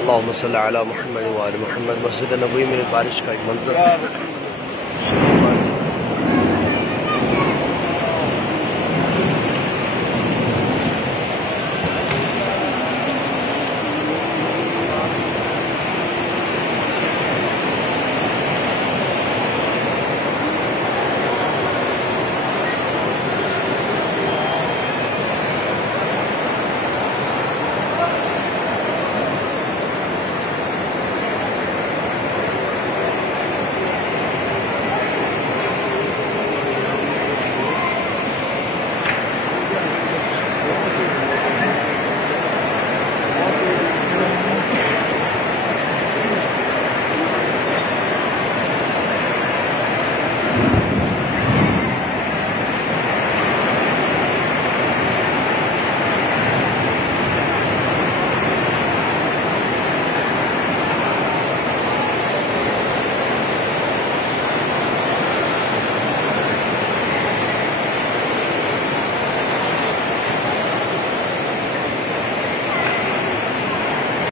अल्लाहुम्मा सल्ली अला मुहम्मद व आले मुहम्मद। मस्जिद नबवी में बारिश का एक मंजर।